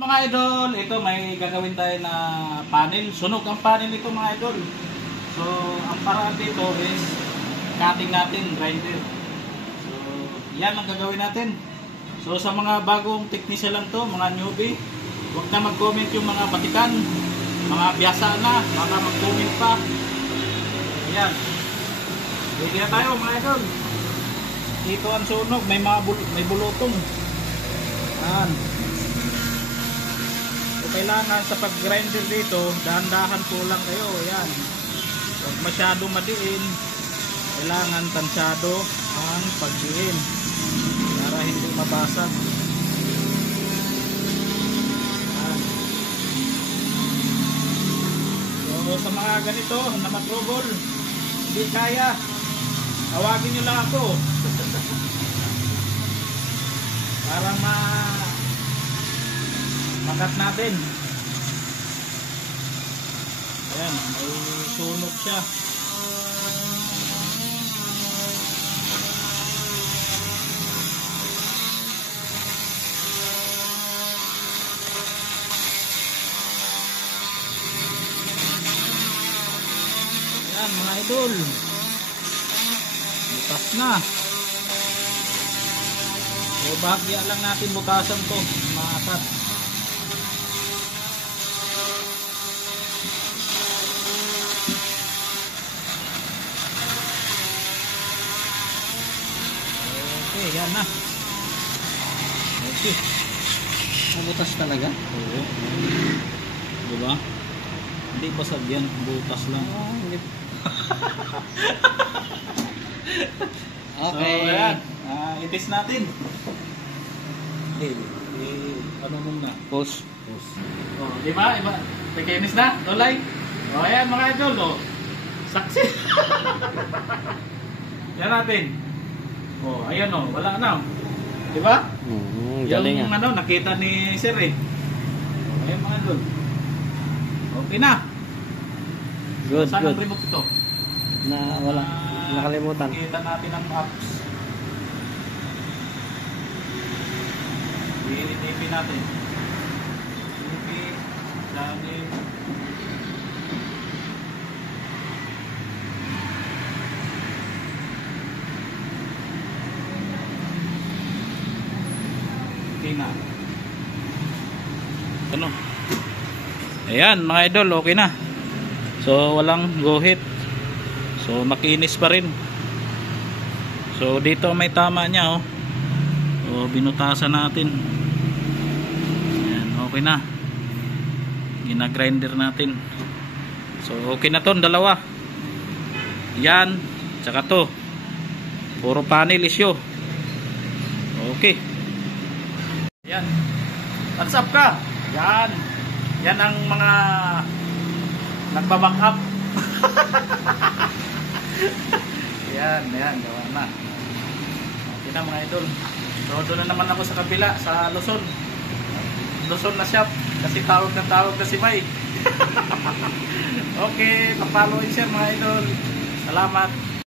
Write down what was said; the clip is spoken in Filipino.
Mga idol, ito may gagawin tayo na panel. Sunog ang panel ito mga idol. So, ang paraan dito is cutting natin, grinder. So, yan ang gagawin natin. So, sa mga bagong teknisya lang to, mga newbie, huwag na mag-comment yung mga batikan. Mga biyasa na, baka mag-comment pa. Yan. Ready na tayo mga idol. Dito ang sunog, may bulutong. Yan. So, kailangan sa pag-grinder dito, dahan-dahan po lang kayo. Yan. Huwag masyado madiin. Kailangan tansyado ang pagdiin para hindi mabasag. Yan. So, sa mga ganito na matrubol, hindi kaya, tawagin nyo lang ako para makat natin. Ayan, may sunog siya. Ayan mga idol, butas na. So bahagya lang natin butasan to, maakat. Okay, yan na. Okay. Butas talaga? Oo. Diba? Hindi basag yan, butas lang. Okay. So, ayan. I-test natin. Ano muna? Pause. Oh, di ba? Pekenis na? Dolay? Oh, ayan mga idol. Oh. Saksi. Yan natin. Oh, ayan oh. Wala na. Di ba? Galing yung ano, nakita ni Sir eh. Oh, ayan mga idol. Okay na. Good, Saan good. ang remote ito? Na wala. Nakalimutan. Nakita natin ang apps. I-TV natin. TV, channel. Okay na. Ano? Ayan mga idol, okay na. So walang guhit. So makinis pa rin. So dito may tama niya oh. So binutasan natin. Ayan, okay na. Gina-grinder natin. So okay na 'ton, dalawa. Yan, tsaka to. Puro panel isyo. Okay. Yan. What's up ka? Yan. Yan ang mga nagbaback up. Yan, gawa na. Okay na mga idol. So doon na naman ako sa kabila, sa Luzon. Luzon na shop. Kasi tawag na si May. Okay, pa-follow and share mga idol. Salamat.